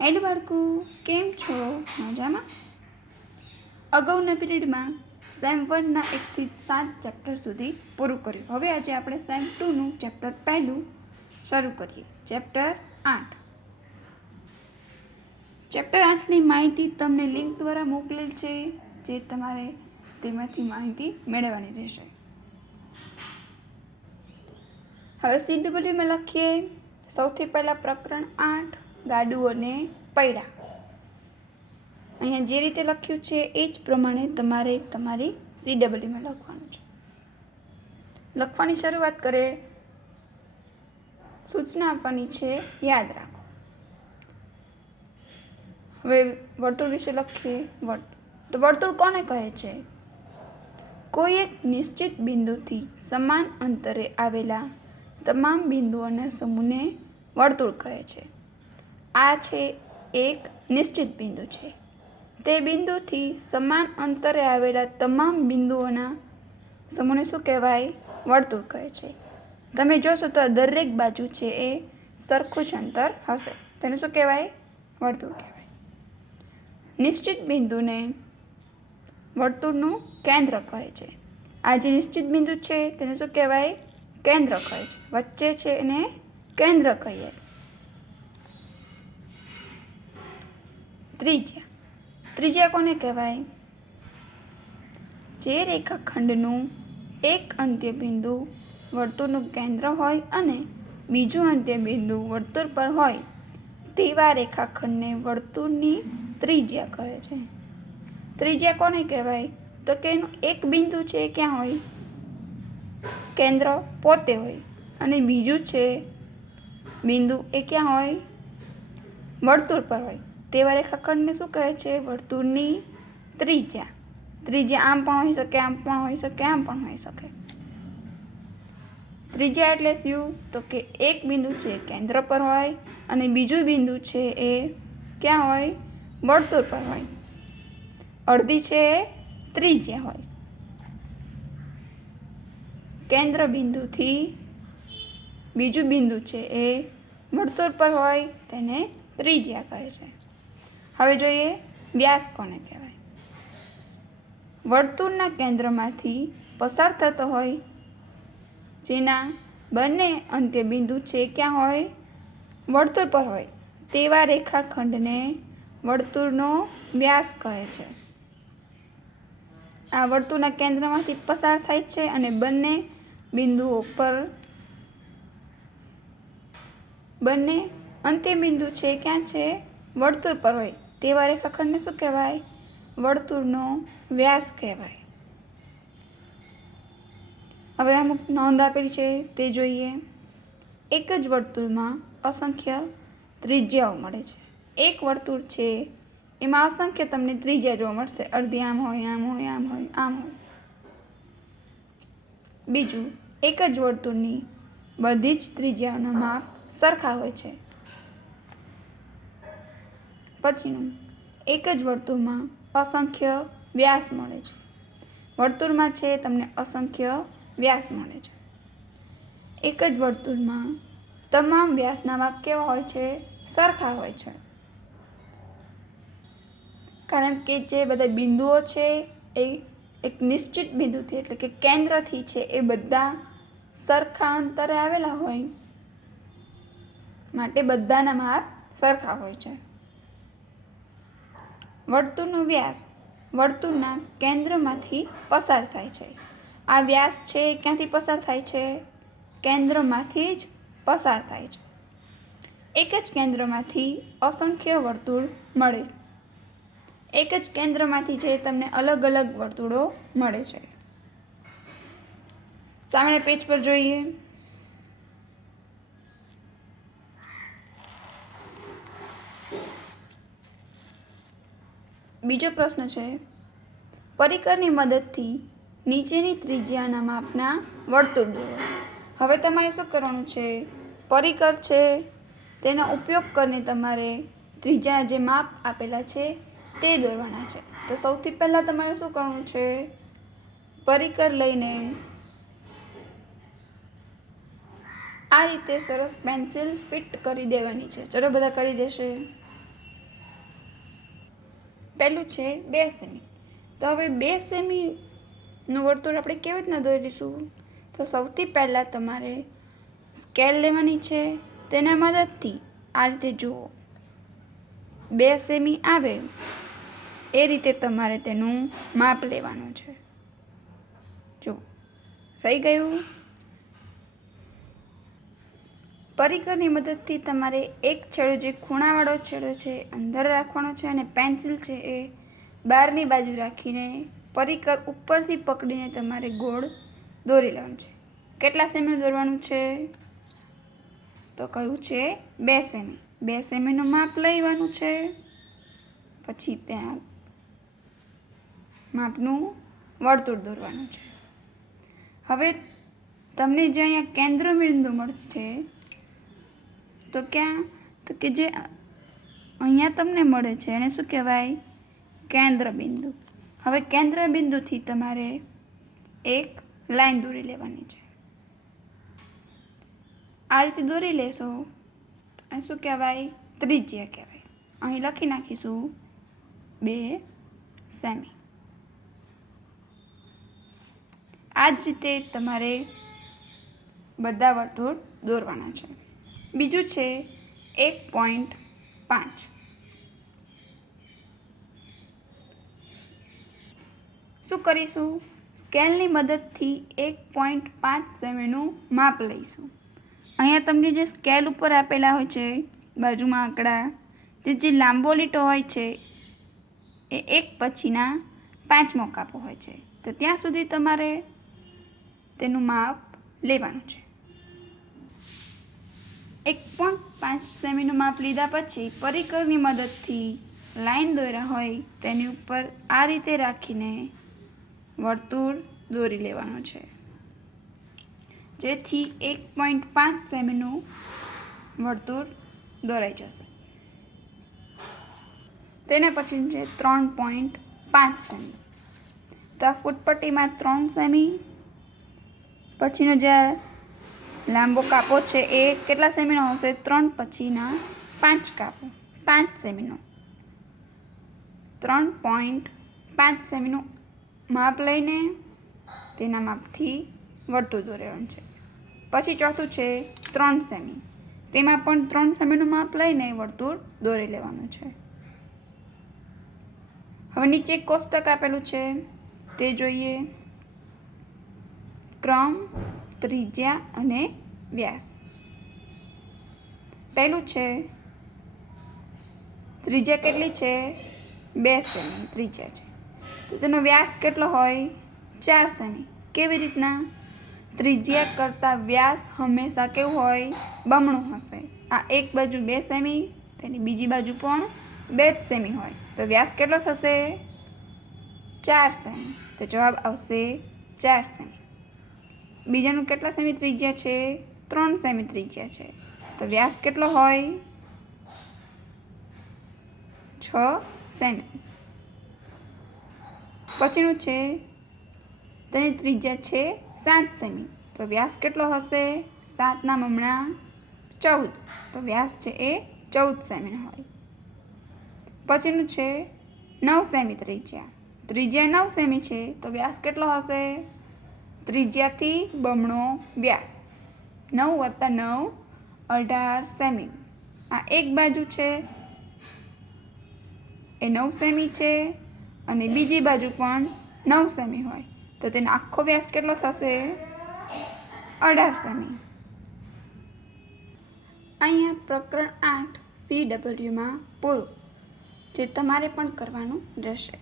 Hello બાળકો, કેમ છો? મજામાં? અગાઉના પીરિયડમાં સેમ 1ના 1થી 7 ચેપ્ટર સુધી પૂરું કર્યું. હવે આજે આપણે સેમ 2નું ચેપ્ટર પહેલું શરૂ કરીએ. ચેપ્ટર 8. ચેપ્ટર 8ની માહિતી તમને લિંક દ્વારા મોકલેલ છે, જે તમારે તેમાંથી માહિતી મેળવવાની રહેશે. હવે CWમાં લખીએ. સૌથી પહેલાં પ્રકરણ 8, ગાડું અને પૈડા. અહીંયા જે રીતે લખ્યું છે એ જ પ્રમાણે તમારે તમારી CWમાં લખવાનું છે. લખવાની શરૂઆત કરે. સૂચના આપવાની છે, યાદ રાખો. હવે વર્તુળ વિશે લખીએ. તો વર્તુળ કોને કહે છે? કોઈ એક નિશ્ચિત બિંદુથી સમાન અંતરે આવેલા તમામ બિંદુઓના સમૂહને વર્તુળ કહે છે. આ છે એક નિશ્ચિત બિંદુ છે. તે બિંદુથી સમાન અંતરે આવેલા તમામ બિંદુઓના સમૂહને શું કહેવાય? વર્તુળ કહે છે. તમે જોશો તો દરેક બાજુ છે એ સરખું જ અંતર હશે. તેને શું કહેવાય? વર્તુળ કહેવાય. નિશ્ચિત બિંદુને વર્તુળનું કેન્દ્ર કહે છે. આ જે નિશ્ચિત બિંદુ છે તેને શું કહેવાય? કેન્દ્ર કહે છે. વચ્ચે છે એને કેન્દ્ર કહીએ. ત્રિજ્યા કોને કહેવાય? જે રેખાખંડનું એક અંત્ય બિંદુ વર્તુળનું કેન્દ્ર હોય અને બીજું અંત્ય બિંદુ વર્તુળ પર હોય તેવા રેખાખંડને વર્તુળની ત્રિજ્યા કહે છે. ત્રિજ્યા કોને કહેવાય? તો કે એનું એક બિંદુ છે ક્યાં હોય? કેન્દ્ર પોતે હોય, અને બીજું છે બિંદુ એ ક્યાં હોય? વર્તુળ પર હોય. તેવા રેખાખંડને શું કહે છે? વર્તુળની ત્રિજ્યા. ત્રિજ્યા આમ પણ હોઈ શકે, આમ પણ હોઈ શકે, આમ પણ હોઈ શકે. ત્રિજ્યા એટલે શું? તો કે એક બિંદુ છે કેન્દ્ર પર હોય અને બીજું બિંદુ છે એ ક્યાં હોય? વર્તુળ પર હોય. અડધી છે એ ત્રિજ્યા હોય. કેન્દ્ર બિંદુથી બીજું બિંદુ છે એ વર્તુળ પર હોય તેને ત્રિજ્યા કહે છે. હવે જોઈએ વ્યાસ કોને કહેવાય? વર્તુળના કેન્દ્રમાંથી પસાર થતો હોય, જેના બંને અંત્ય બિંદુ છે ક્યાં હોય? વર્તુળ પર હોય તેવા રેખાખંડને વર્તુળનો વ્યાસ કહે છે. આ વર્તુળના કેન્દ્રમાંથી પસાર થાય છે અને બંને બિંદુઓ પર બંને અંત્ય બિંદુ છે ક્યાં છે? વર્તુળ પર હોય તેવા રેખાખંડને શું કહેવાય? વર્તુળનો વ્યાસ કહેવાય. હવે અમુક નોંધ આપેલી છે તે જોઈએ. એક જ વર્તુળમાં અસંખ્ય ત્રિજ્યાઓ મળે છે. એક વર્તુળ છે એમાં અસંખ્ય તમને ત્રિજ્યા જોવા મળશે. અડધી આમ હોય, આમ હોય, આમ હોય, આમ હોય. બીજું, એક જ વર્તુળની બધી જ ત્રિજ્યાઓના માપ સરખા હોય છે. પછીનું, એક જ વર્તુળમાં અસંખ્ય વ્યાસ મળે છે. વર્તુળમાં છે તમને અસંખ્ય વ્યાસ મળે છે. એક જ વર્તુળમાં તમામ વ્યાસના માપ કેવા હોય છે? સરખા હોય છે. કારણ કે જે બધા બિંદુઓ છે એ એક નિશ્ચિત બિંદુથી એટલે કે કેન્દ્રથી છે એ બધા સરખા અંતરે આવેલા હોય માટે બધાના માપ સરખા હોય છે. વર્તુળનો વ્યાસ વર્તુળના કેન્દ્રમાંથી પસાર થાય છે. આ વ્યાસ છે ક્યાંથી પસાર થાય છે? કેન્દ્રમાંથી જ પસાર થાય છે. એક જ કેન્દ્રમાંથી અસંખ્ય વર્તુળ મળે. એક જ કેન્દ્રમાંથી છે તમને અલગ અલગ વર્તુળો મળે છે. સામેના પેજ પર જોઈએ. બીજો પ્રશ્ન છે, પરિકરની મદદથી નીચેની ત્રિજ્યાના માપના વર્તુળ દોરો. હવે તમારે શું કરવાનું છે? પરિકર છે તેનો ઉપયોગ કરીને તમારે ત્રિજ્યાના જે માપ આપેલા છે તે દોરવાના છે. તો સૌથી પહેલાં તમારે શું કરવાનું છે? પરિકર લઈને આ રીતે સરસ પેન્સિલ ફિટ કરી દેવાની છે. ચલો બધા કરી દેશે. પહેલું છે 2 સેમી. તો હવે 2 સેમીનું વર્તુળ આપણે કેવી રીતના દોરીશું? તો સૌથી પહેલાં તમારે સ્કેલ લેવાની છે. તેના મદદથી આ રીતે જુઓ 2 સેમી આવે એ રીતે તમારે તેનું માપ લેવાનું છે. જુઓ થઈ ગયું. પરિકરની મદદથી તમારે એક છેડો જે ખૂણાવાળો છેડો છે અંદર રાખવાનો છે અને પેન્સિલ છે એ બહારની બાજુ રાખીને પરિકર ઉપરથી પકડીને તમારે ગોળ દોરી લેવાનું છે. કેટલા સેમીનું દોરવાનું છે? તો કયું છે 2 સેમી. 2 સેમીનું માપ લેવાનું છે. પછી ત્યાં માપનું વર્તુળ દોરવાનું છે. હવે તમને જે અહીંયા કેન્દ્ર બિંદુ મળશે તો ક્યાં? તો કે જે અહીંયા તમને મળે છે એને શું કહેવાય? કેન્દ્ર બિંદુ. હવે કેન્દ્ર બિંદુથી તમારે એક લાઈન દોરી લેવાની છે. આ રીતે દોરી લેશો તો શું કહેવાય? ત્રિજ્યા કહેવાય. અહીં લખી નાખીશું 2 સેમી. આ જ રીતે તમારે બધા વર્તુળ દોરવાના છે. બીજું છે 1.5. શું કરીશું? સ્કેલની મદદથી 1.5 સેમીનું માપ લઈશું. અહીંયા તમને જે સ્કેલ ઉપર આપેલા હોય છે બાજુમાં આંકડા, તે જે લાંબો લીટો હોય છે એ એક પછીના 5મો કાપો હોય છે. તો ત્યાં સુધી તમારે તેનું માપ લેવાનું છે. 1.5 સેમીનું માપ લીધા પછી પરિકરની મદદથી લાઈન દોર્યા હોય તેની ઉપર આ રીતે રાખીને વર્તુળ દોરી લેવાનું છે, જેથી 1.5 સેમીનું વર્તુળ દોરાઈ જશે. તેના પછીનું છે 3.5 સેમી. તો આ ફૂટપટ્ટીમાં 3 સેમી, પછીનો જે લાંબો કાપો છે એ કેટલા સેમીનો હશે? 3 પછીના 5 કાપો 5 સેમીનો. 3.5 સેમીનું માપ લઈને તેના માપથી વર્તુળ દોરવાનું છે. પછી ચોથું છે 3 સેમી. તેમાં પણ 3 સેમીનું માપ લઈને વર્તુળ દોરી લેવાનું છે. હવે નીચે એક કોષ્ટક આપેલું છે તે જોઈએ. ક્રમ, ત્રિજ્યા અને વ્યાસ. પહેલું છે ત્રિજ્યા કેટલી છે? 2 સેમી ત્રિજ્યા છે. તો તેનો વ્યાસ કેટલો હોય? 4 સેમી. કેવી રીતના? ત્રિજ્યા કરતાં વ્યાસ હંમેશા કેવું હોય? બમણું હશે. આ એક બાજુ 2 સેમી, તેની બીજી બાજુ પણ 2 જ સેમી હોય તો વ્યાસ કેટલો થશે? 4 સેમી. તો જવાબ આવશે 4 સેમી. બીજાનું કેટલા સેમી ત્રિજ્યા છે? 3 સેમી ત્રિજ્યા છે. તો વ્યાસ કેટલો હોય? 6 સેમી. પછીનું છે તેની ત્રિજ્યા છે 7 સેમી. તો વ્યાસ કેટલો હશે? 7ના બમણા 14. તો વ્યાસ છે એ 14 સેમીનો હોય. પછીનું છે 9 સેમી ત્રિજ્યા. ત્રિજ્યા 9 સેમી છે તો વ્યાસ કેટલો હશે? ત્રિજ્યાથી બમણો વ્યાસ. 9 + 9 18 સેમી. આ એક બાજુ છે એ 9 સેમી છે અને બીજી બાજુ પણ 9 સેમી હોય તો તેનો આખો વ્યાસ કેટલો થશે? 18 સેમી. અહીંયા પ્રકરણ 8 CWમાં પૂરું, જે તમારે પણ કરવાનું રહેશે.